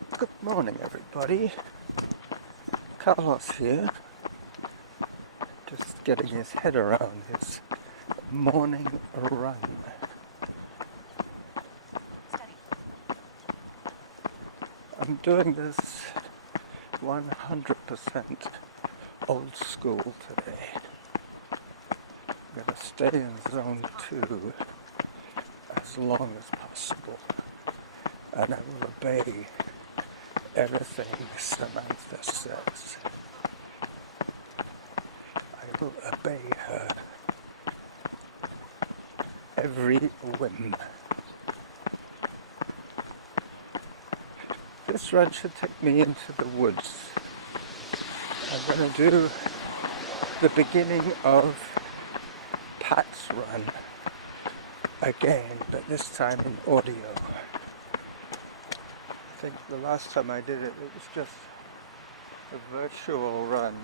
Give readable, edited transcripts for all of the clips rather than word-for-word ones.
Well, good morning everybody. Carlos here, just getting his head around his morning run. I'm doing this 100% old school today. I'm going to stay in zone 2 as long as possible, and I will obey everything Samantha says. I will obey her every whim. This run should take me into the woods. I'm going to do the beginning of Pat's run again, but this time in audio. I think the last time I did it, it was just a virtual run,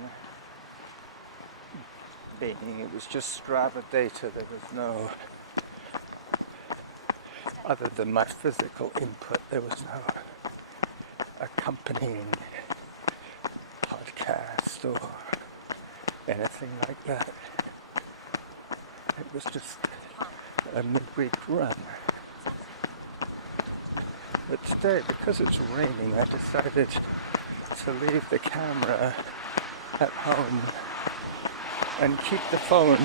meaning it was just Strava data. There was no, other than my physical input, there was no accompanying podcast or anything like that. It was just a midweek run. But today, because it's raining, I decided to leave the camera at home and keep the phone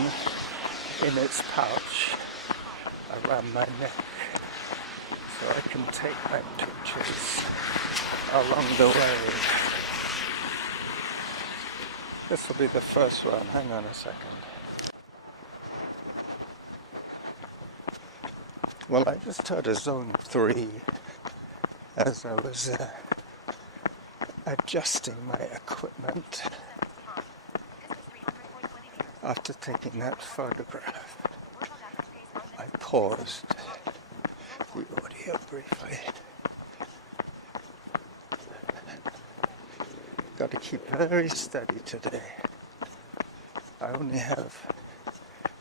in its pouch around my neck so I can take my pictures along the way. This will be the first one. Hang on a second. Well, I just heard a zone 3 as I was adjusting my equipment after taking that photograph. I paused the audio briefly. Got to keep very steady today. I only have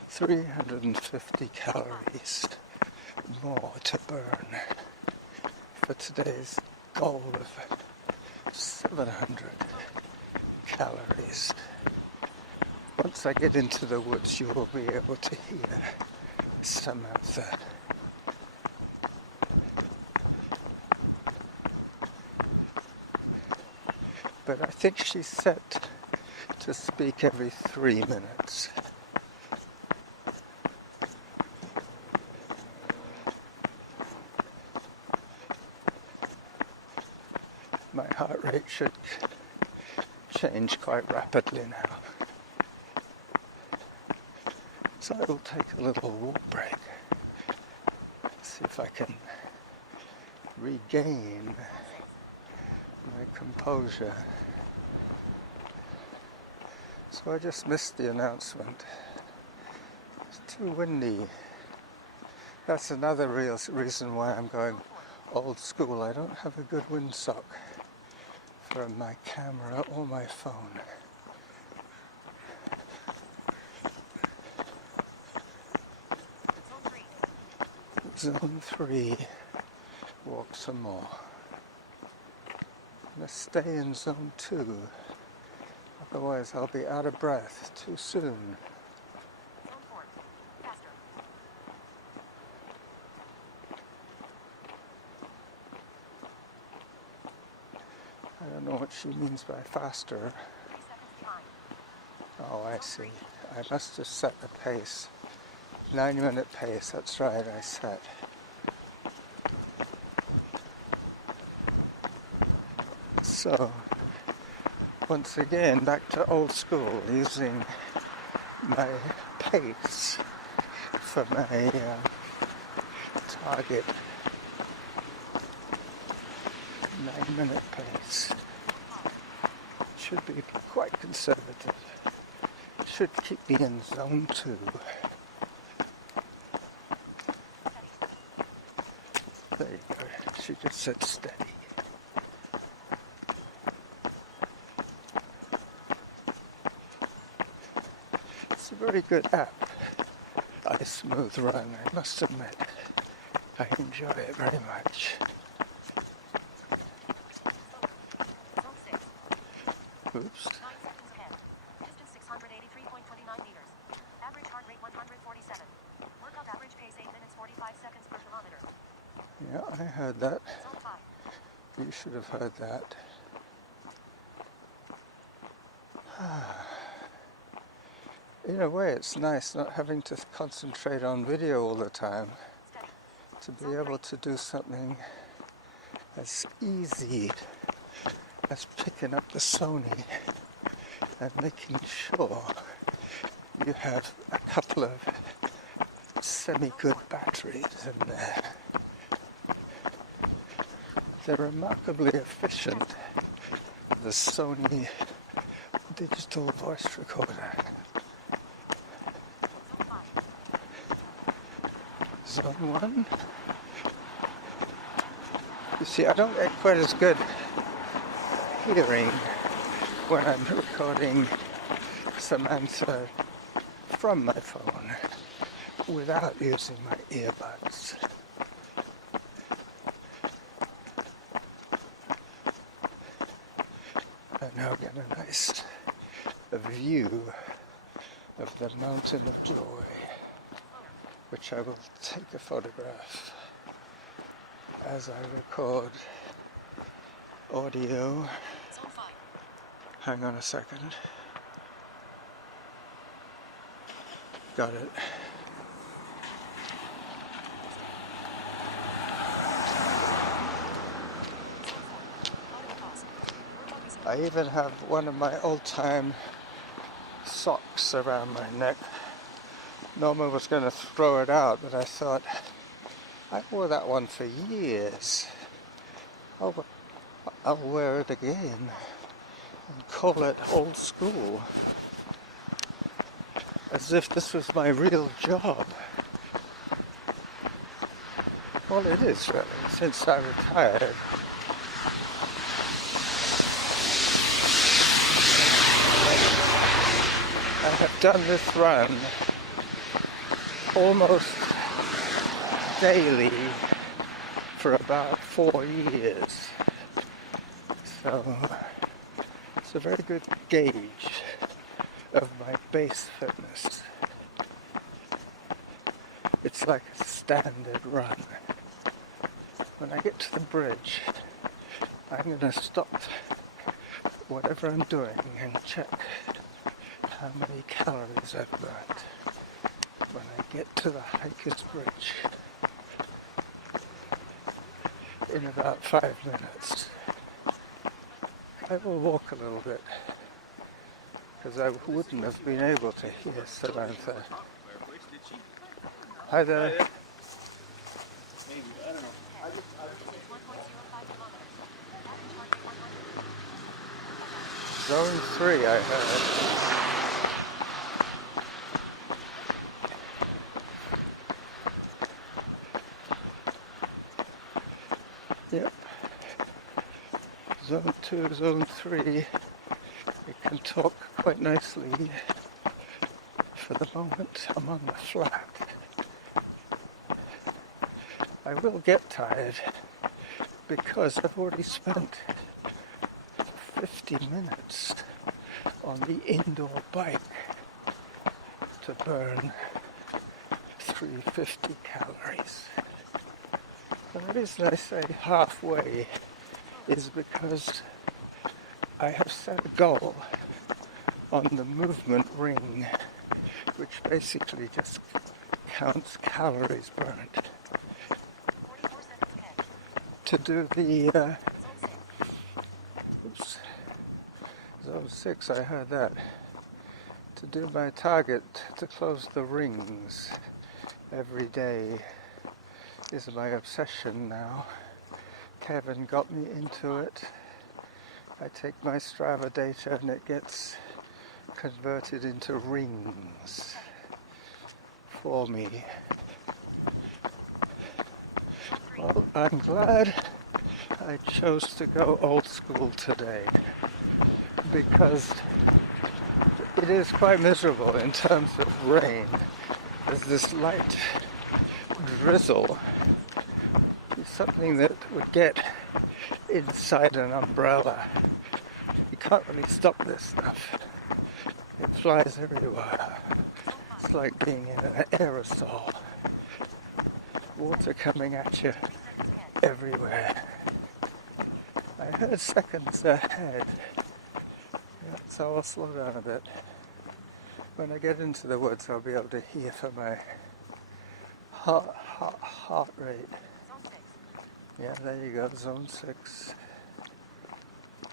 350 calories more to burn for today's goal of 700 calories. Once I get into the woods, you will be able to hear Samantha. But I think she's set to speak every 3 minutes. My heart rate should change quite rapidly now. So I will take a little walk break. See if I can regain my composure. So I just missed the announcement. It's too windy. That's another real reason why I'm going old school. I don't have a good windsock for my camera or my phone. Zone 3, walk some more. I'm going to stay in zone 2, otherwise I'll be out of breath too soon. I don't know what she means by faster. Oh, I see. I must have set a pace. 9-minute pace, that's right, I set. So, once again, back to old school, using my pace for my target. 9-minute pace. Should be quite conservative. Should keep me in zone 2. There you go. She just said steady. It's a very good app. iSmooth Run, I must admit. I enjoy it very much. Oops. 9 seconds ahead. Distance 683.29 meters. Average heart rate 147. Workout average pace 8 minutes 45 seconds per kilometer. Yeah, I heard that. Zone 5. You should have heard that. In a way, it's nice not having to concentrate on video all the time. Steady. To be able to do something as easy as picking up the Sony and making sure you have a couple of semi-good batteries in there. They're remarkably efficient, the Sony digital voice recorder. Zone 5. Zone 1. You see, I don't get quite as good hearing when I'm recording Samantha from my phone without using my earbuds. I now get a nice view of the Mountain of Joy, which I will take a photograph as I record audio. Zone 5. Hang on a second. Got it. I even have one of my old-time socks around my neck. Norma was going to throw it out, but I thought, I wore that one for years. I'll wear it again and call it old school. As if this was my real job. Well, it is really, since I retired. I have done this run almost daily for about 4 years. So it's a very good gauge of my base fitness. It's like a standard run. When I get to the bridge, I'm going to stop whatever I'm doing and check how many calories I've burnt when I get to the Hiker's Bridge in about 5 minutes. I will walk a little bit because I wouldn't have been able to hear Samantha. Hi there. Zone 3, I heard. Yep. Zone 2, Zone 3, it can talk quite nicely. For the moment, I'm on the flat. I will get tired because I've already spent 50 minutes on the indoor bike to burn 350 calories. And the reason I say halfway is because I have set a goal on the movement ring, which basically just counts calories burnt, to do the Zone 6, I heard that. To do my target to close the rings every day is my obsession now. Kevin got me into it. I take my Strava data and it gets converted into rings for me. Well, I'm glad I chose to go old school today, because it is quite miserable in terms of rain. There's this light drizzle. It's something that would get inside an umbrella. You can't really stop this stuff. It flies everywhere. It's like being in an aerosol. Water coming at you everywhere. I heard seconds ahead. Yeah, so I'll slow down a bit. When I get into the woods, I'll be able to hear for my heart rate. Yeah, there you go, zone 6.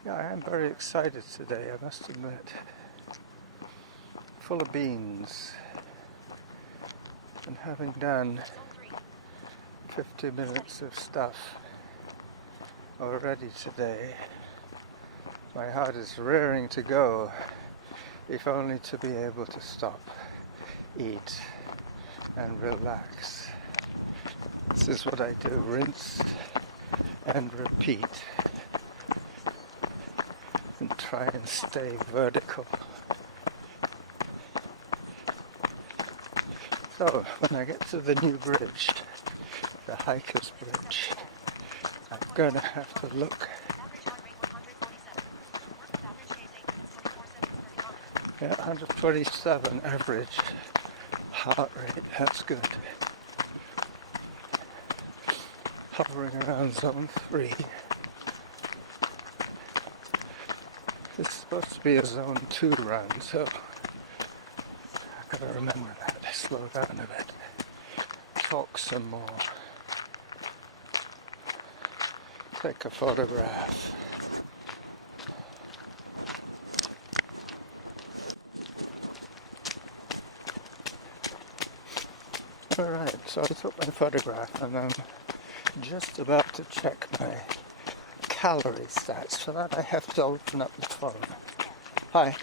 Yeah, I am very excited today, I must admit. Full of beans. And having done 50 minutes of stuff already today, my heart is raring to go, if only to be able to stop, eat, and relax. This is what I do, rinse and repeat, and try and stay vertical. So, when I get to the new bridge, the hiker's bridge, I'm going to have to look. Yeah, 127 average heart rate, that's good. Hovering around zone 3. This is supposed to be a zone 2 run, so I've got to remember that. Slow down a bit. Talk some more. Take a photograph. Alright, so I took my photograph and I'm just about to check my calorie stats. For that I have to open up the phone. Hi.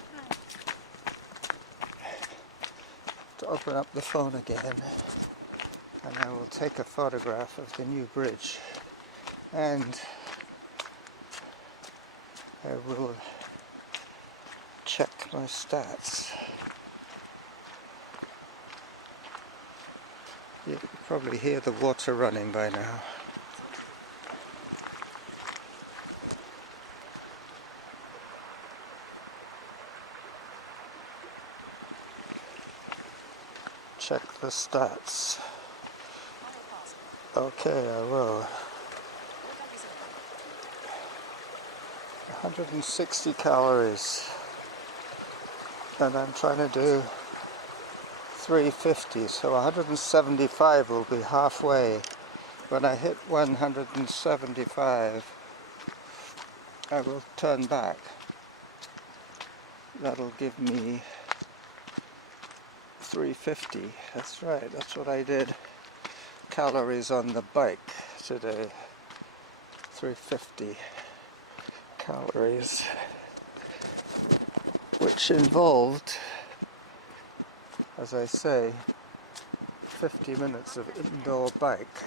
To open up the phone again, and I will take a photograph of the new bridge, and I will check my stats. You can probably hear the water running by now. Check the stats. Okay, I will. 160 calories. And I'm trying to do 350, so 175 will be halfway. When I hit 175, I will turn back. That'll give me 350. That's right, that's what I did. Calories on the bike today. 350 calories, which involved, as I say, 50 minutes of indoor bike.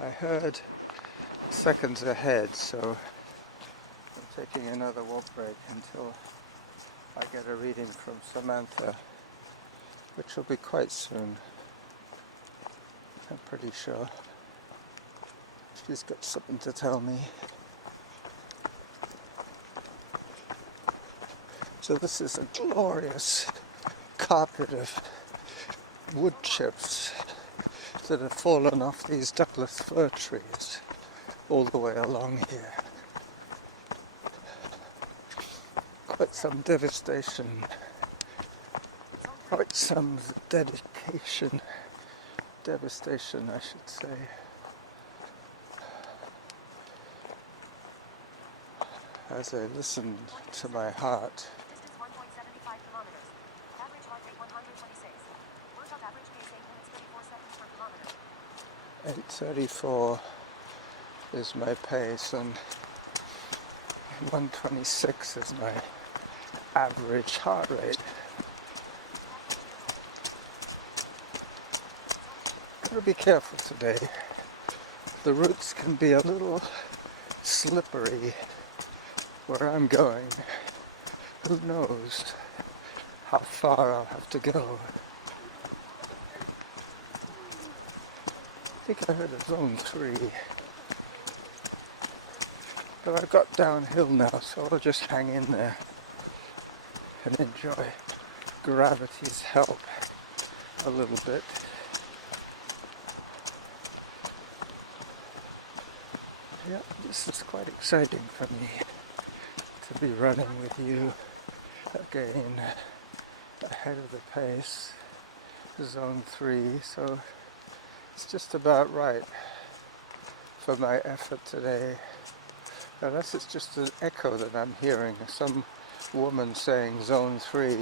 I heard seconds ahead, so I'm taking another walk break until I get a reading from Samantha, which will be quite soon, I'm pretty sure. She's got something to tell me. So this is a glorious carpet of wood chips that have fallen off these Douglas fir trees all the way along here. Quite some devastation, quite some devastation I should say. As I listened to my heart. Distance 1.75 kilometers. Average heart rate 126. Workout average pace 8 minutes 34 seconds per kilometer. 8:34 is my pace and 126 is my average heart rate. Gotta be careful today. The routes can be a little slippery where I'm going. Who knows how far I'll have to go. I think I heard a zone 3 So I got downhill now, so I'll just hang in there and enjoy gravity's help a little bit. Yeah, this is quite exciting for me to be running with you again ahead of the pace, zone 3, so it's just about right for my effort today. Unless it's just an echo that I'm hearing, some woman saying zone 3,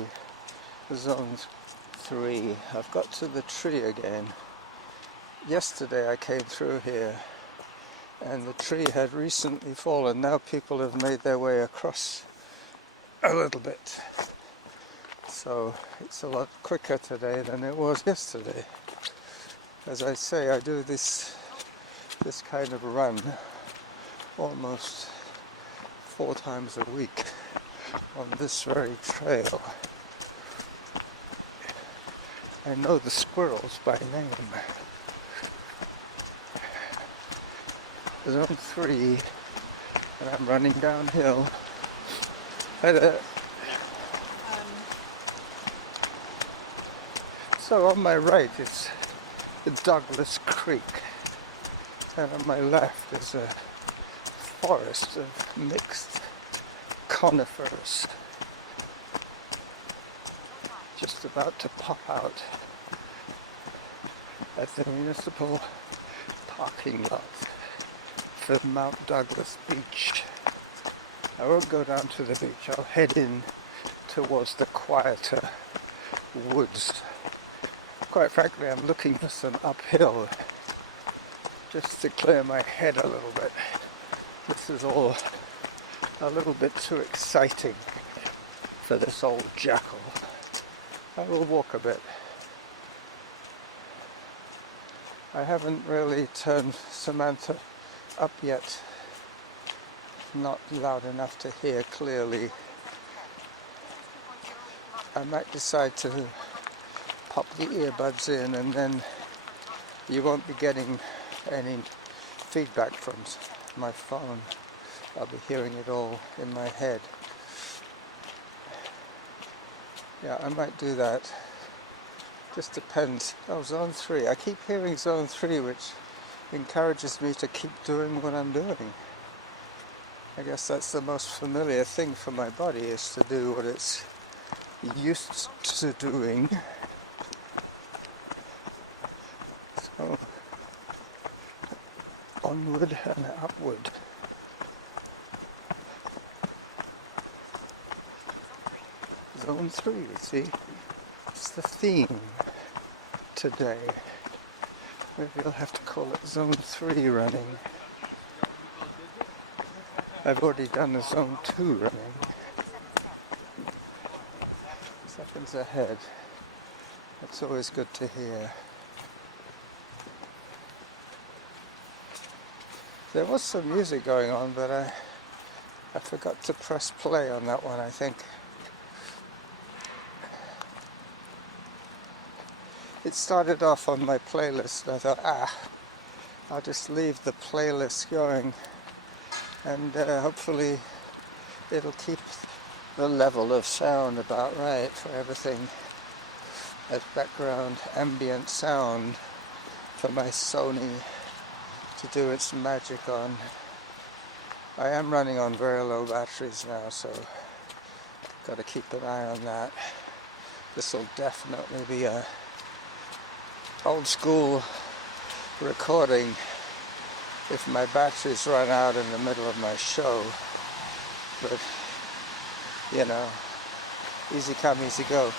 zone 3. I've got to the tree again. Yesterday I came through here and the tree had recently fallen. Now people have made their way across a little bit. So it's a lot quicker today than it was yesterday. As I say, I do this kind of run almost 4 times a week on this very trail. I know the squirrels by name. Zone 3, and I'm running downhill. So on my right is the Douglas Creek, and on my left is a forest of mixed conifers, just about to pop out at the municipal parking lot for Mount Douglas Beach. I won't go down to the beach, I'll head in towards the quieter woods. Quite frankly, I'm looking for some uphill just to clear my head a little bit. This is all a little bit too exciting for this old jackal. I will walk a bit. I haven't really turned Samantha up yet. Not loud enough to hear clearly. I might decide to pop the earbuds in and then you won't be getting any feedback from my phone. I'll be hearing it all in my head. Yeah, I might do that. Just depends. Oh, zone 3. I keep hearing zone 3, which encourages me to keep doing what I'm doing. I guess that's the most familiar thing for my body, is to do what it's used to doing. So, onward and upward. Zone 3, see? It's the theme today. Maybe I'll have to call it Zone 3 running. I've already done a Zone 2 running. Seconds ahead. That's always good to hear. There was some music going on, but I forgot to press play on that one, I think. It started off on my playlist, and I thought, I'll just leave the playlist going, and hopefully it'll keep the level of sound about right for everything as background ambient sound for my Sony to do its magic on. I am running on very low batteries now, so got to keep an eye on that. This will definitely be a old school recording if my batteries run out in the middle of my show, but you know, easy come, easy go.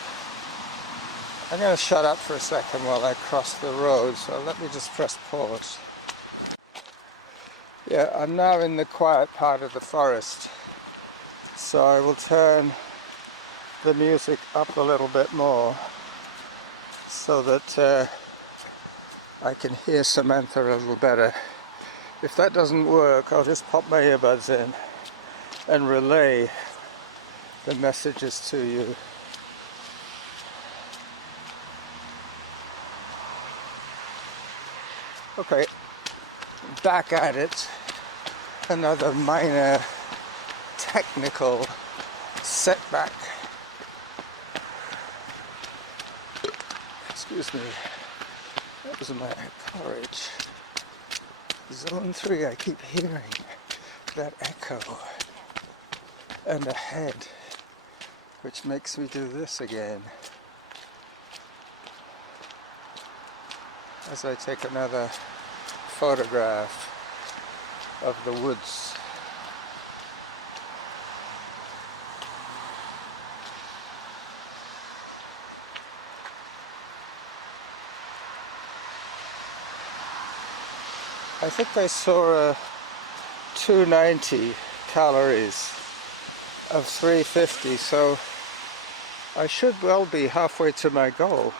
I'm going to shut up for a second while I cross the road, so let me just press pause. Yeah, I'm now in the quiet part of the forest, so I will turn the music up a little bit more so that I can hear Samantha a little better. If that doesn't work, I'll just pop my earbuds in and relay the messages to you. Okay, back at it. another minor technical setback. Excuse me, that was my porridge. Zone 3, I keep hearing that echo. And ahead, which makes me do this again. As I take another photograph of the woods. I think I saw 290 calories of 350, so I should well be halfway to my goal,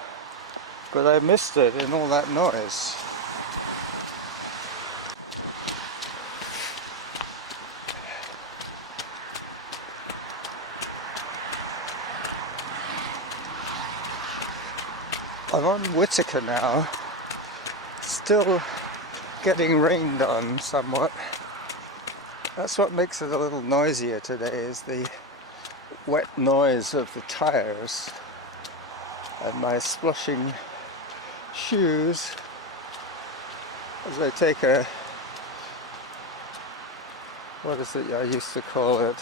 but I missed it in all that noise. I'm on Whitaker now, still getting rained on somewhat. That's what makes it a little noisier today, is the wet noise of the tires and my splushing shoes as I take a, what is it I used to call it,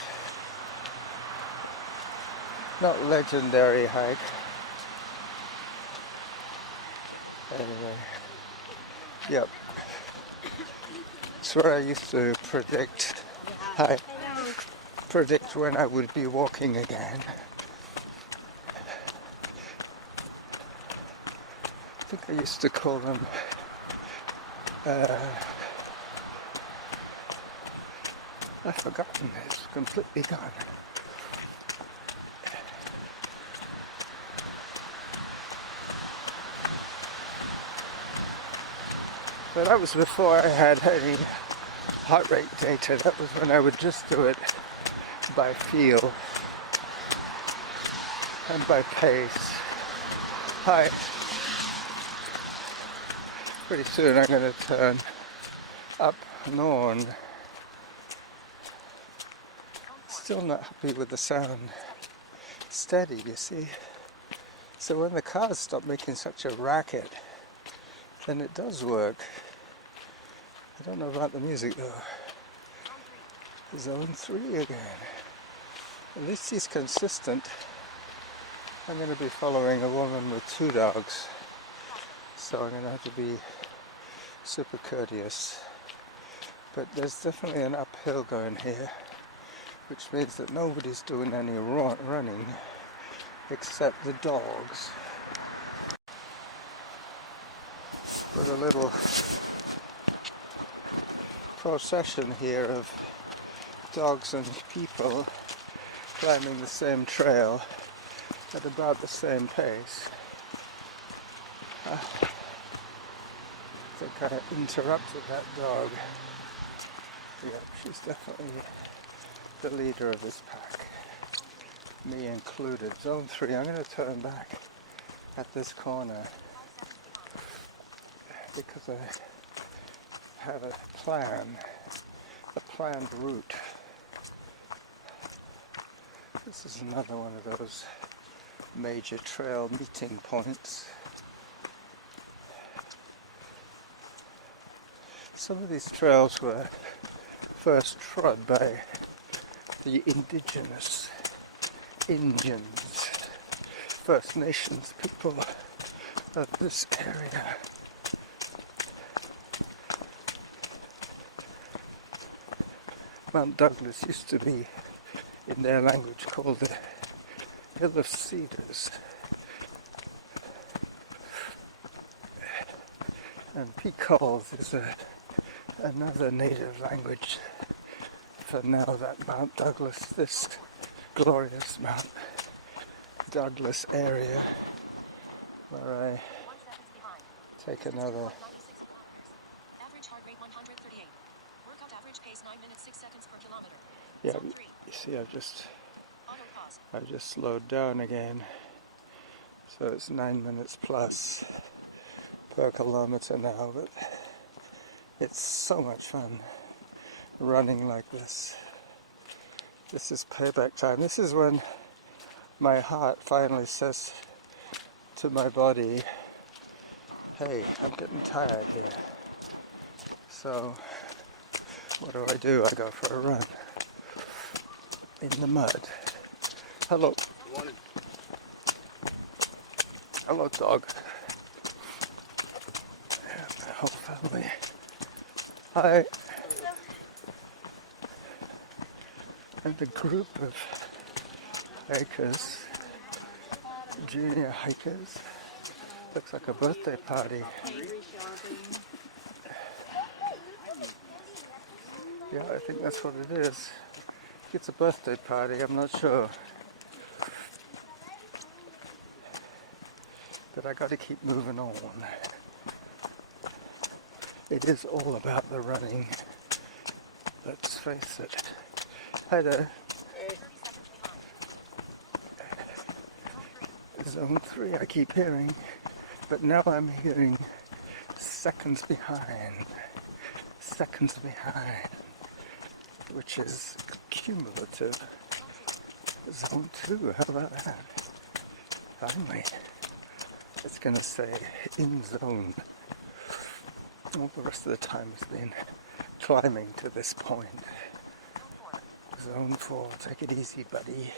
not legendary hike. Anyway, yep. It's where I used to predict when I would be walking again. I think I used to call them I've forgotten, it's completely gone. But that was before I had any heart rate data. That was when I would just do it by feel and by pace. Hi. Pretty soon I'm going to turn up north. Still not happy with the sound. Steady, you see. So when the cars stop making such a racket, then it does work. I don't know about the music though. Zone 3 again. At least he's consistent. I'm going to be following a woman with 2 dogs, so I'm going to have to be super courteous. But there's definitely an uphill going here, which means that nobody's doing any running except the dogs. With a little procession here of dogs and people climbing the same trail at about the same pace. I think I interrupted that dog. Yeah, she's definitely the leader of this pack, me included. Zone 3, I'm going to turn back at this corner because I have a planned route. This is another one of those major trail meeting points. Some of these trails were first trod by the indigenous Indians, First Nations people of this area. Mount Douglas used to be, in their language, called the Hill of Cedars. And Pecols is another native language for now that Mount Douglas, this glorious Mount Douglas area, where I take another. Average heart rate 138. Workout average pace 9 minutes 6 seconds per kilometer. Yeah, you see, I've just slowed down again, so it's 9 minutes plus per kilometer now, but it's so much fun. running like this. This is payback time. This is when my heart finally says to my body, hey, I'm getting tired here. So what do? I go for a run in the mud. Hello. Morning. Hello, dog. And the whole family. Hi. And a group of hikers, junior hikers. Looks like a birthday party. Yeah, I think that's what it is. It's a birthday party, I'm not sure. But I gotta keep moving on. It is all about the running. Let's face it. Hi there. Zone 3 I keep hearing, but now I'm hearing seconds behind, which is cumulative. Zone 2, how about that? Finally, it's going to say in zone. All the rest of the time has been climbing to this point. Zone 4, take it easy, buddy.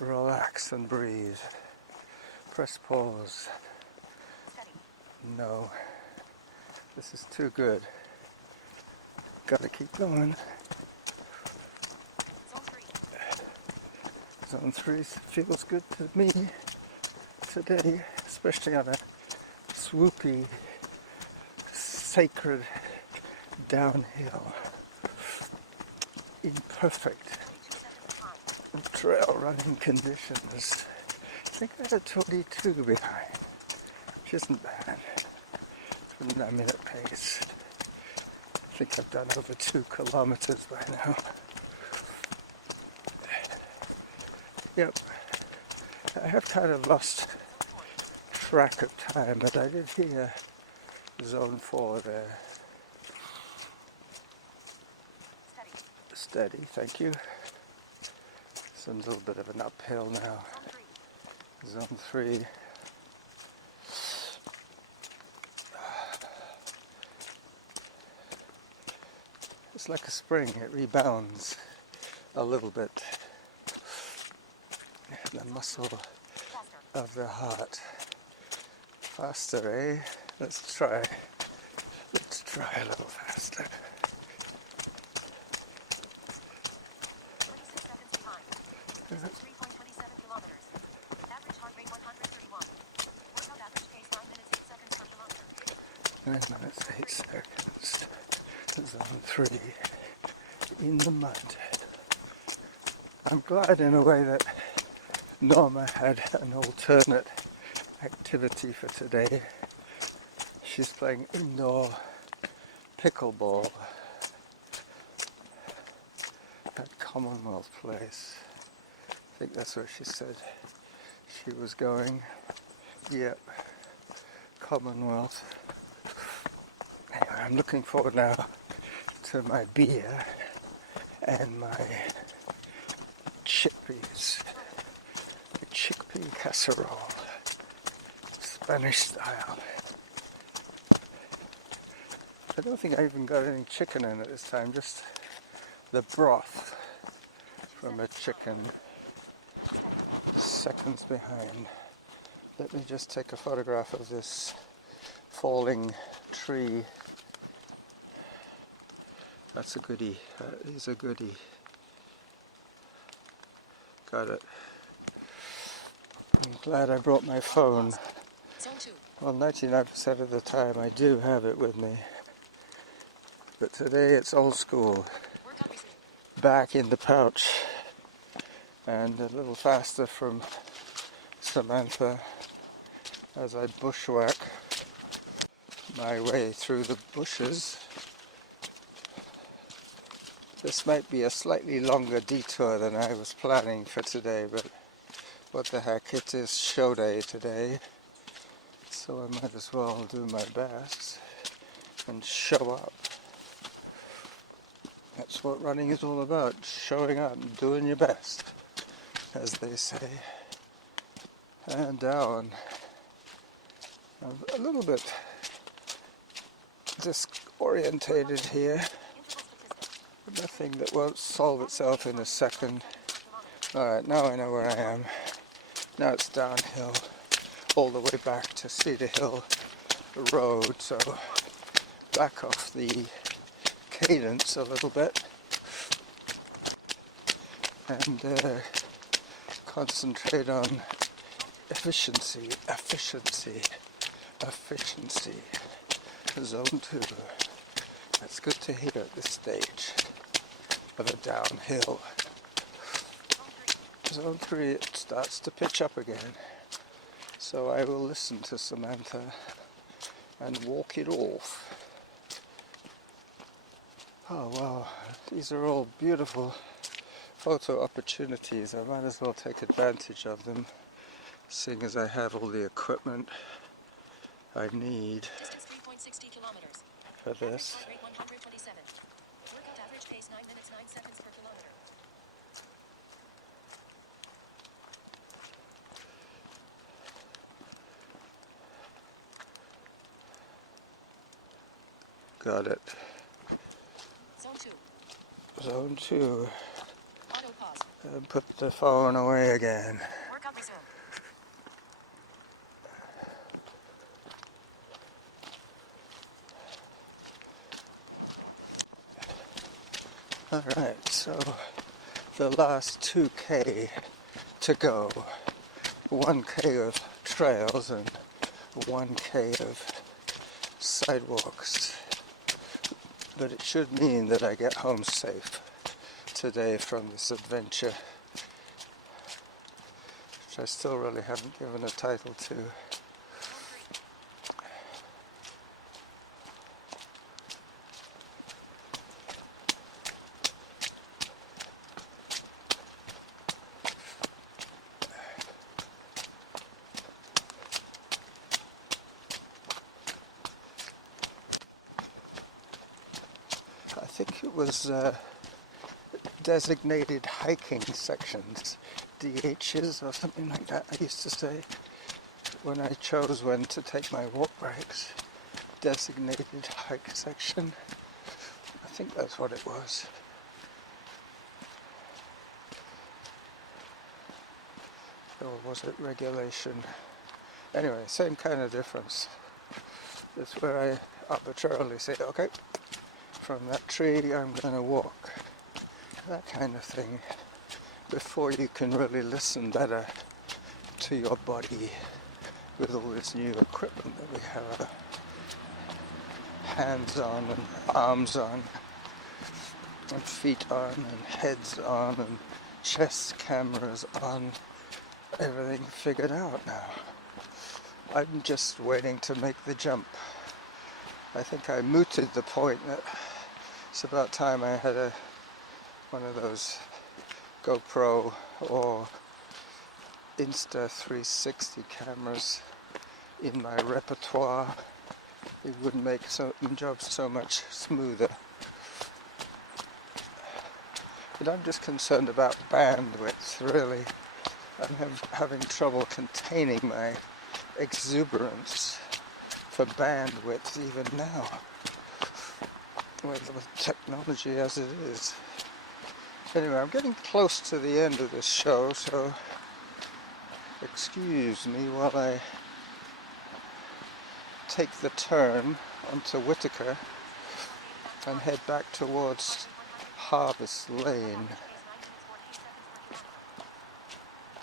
Relax and breathe. Press pause. No, this is too good. Gotta keep going. Zone 3 feels good to me today, especially on a swoopy, sacred downhill in perfect trail running conditions. I think I had 22 behind, which isn't bad for a 9-minute pace. I think I've done over 2 kilometers by now. Yep, I have kind of lost track of time, but I did hear zone 4 there. Steady, thank you. It's a little bit of an uphill now. Zone 3. It's like a spring, it rebounds a little bit. The muscle of the heart. Faster, eh? Let's try a little faster. 3.27 kilometers. Average heart rate 131. Workout average pace 9 minutes 8 seconds per kilometer. 9 minutes 8 seconds. Zone 3 in the mud. I'm glad in a way that Norma had an alternate activity for today. She's playing indoor pickleball at Commonwealth Place. I think that's where she said she was going. Yep, Commonwealth. Anyway, I'm looking forward now to my beer and my chickpeas. The chickpea casserole, Spanish style. I don't think I even got any chicken in it this time, just the broth from a chicken. Seconds behind. Let me just take a photograph of this falling tree. That's a goodie. That is a goodie. Got it. I'm glad I brought my phone. Well, 99% of the time I do have it with me. But today it's old school. Back in the pouch. And a little faster from Samantha as I bushwhack my way through the bushes. This might be a slightly longer detour than I was planning for today, but what the heck, it is show day today, so I might as well do my best and show up. That's what running is all about, showing up and doing your best, as they say. And down. I'm a little bit disorientated here. Nothing that won't solve itself in a second. Alright, now I know where I am. Now it's downhill all the way back to Cedar Hill Road, so back off the cadence a little bit and concentrate on efficiency. Zone 2. That's good to hear at this stage of a downhill. Zone 3, it starts to pitch up again. So I will listen to Samantha and walk it off. Oh wow, these are all beautiful photo opportunities. I might as well take advantage of them, seeing as I have all the equipment I need for this. Got it. Zone 2. And put the phone away again. Alright, so the last 2K to go. 1K of trails and 1K of sidewalks. But it should mean that I get home safe today from this adventure, which I still really haven't given a title to. I think it was designated hiking sections, DHs or something like that I used to say when I chose when to take my walk breaks. Designated hike section. I think that's what it was. Or was it regulation? Anyway, same kind of difference. That's where I arbitrarily say, okay, from that tree I'm going to walk. That kind of thing, before you can really listen better to your body with all this new equipment that we have hands on and arms on and feet on and heads on and chest cameras on, everything figured out now. I'm just waiting to make the jump. I think I mooted the point that it's about time I had one of those GoPro or Insta360 cameras in my repertoire. It would make certain jobs so much smoother. But I'm just concerned about bandwidth, really. I'm having trouble containing my exuberance for bandwidth even now, with technology as it is. Anyway, I'm getting close to the end of this show, so excuse me while I take the turn onto Whitaker and head back towards Harvest Lane.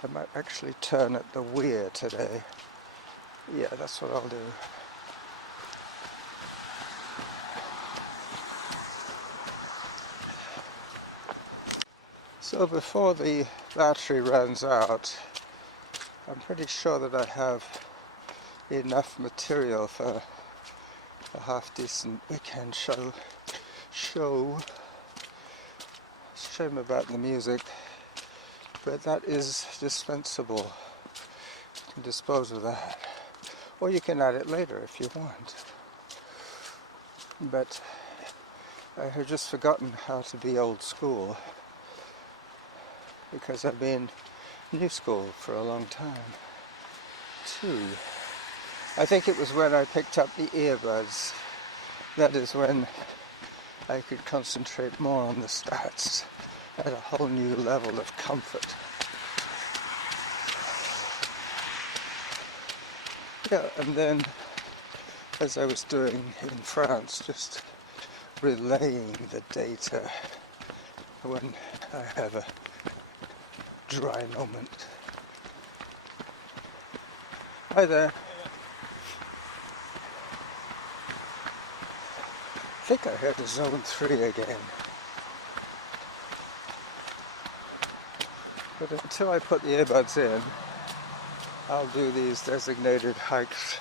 I might actually turn at the Weir today. Yeah, that's what I'll do. So before the battery runs out, I'm pretty sure that I have enough material for a half-decent weekend show. Shame about the music, but that is dispensable. You can dispose of that. Or you can add it later if you want. But I had just forgotten how to be old school because I've been new school for a long time too. I think it was when I picked up the earbuds. That is when I could concentrate more on the stats at a whole new level of comfort. Yeah, and then as I was doing in France, just relaying the data when I have a dry moment. Hi there. I think I heard a zone 3 again. But until I put the earbuds in, I'll do these designated hikes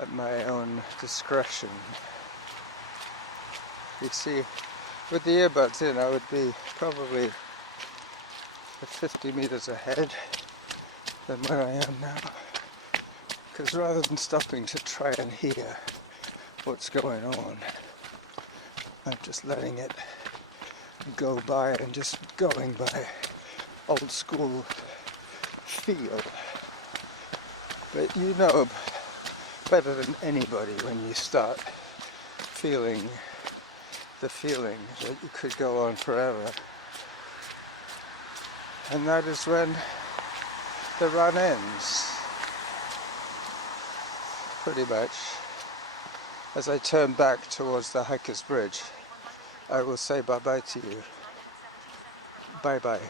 at my own discretion. You see, with the earbuds in, I would be probably 50 meters ahead than where I am now. Because rather than stopping to try and hear what's going on, I'm just letting it go by and just going by old school feel. But you know better than anybody when you start feeling the feeling that you could go on forever. And that is when the run ends. Pretty much. As I turn back towards the Hiker's Bridge, I will say bye-bye to you. Bye-bye.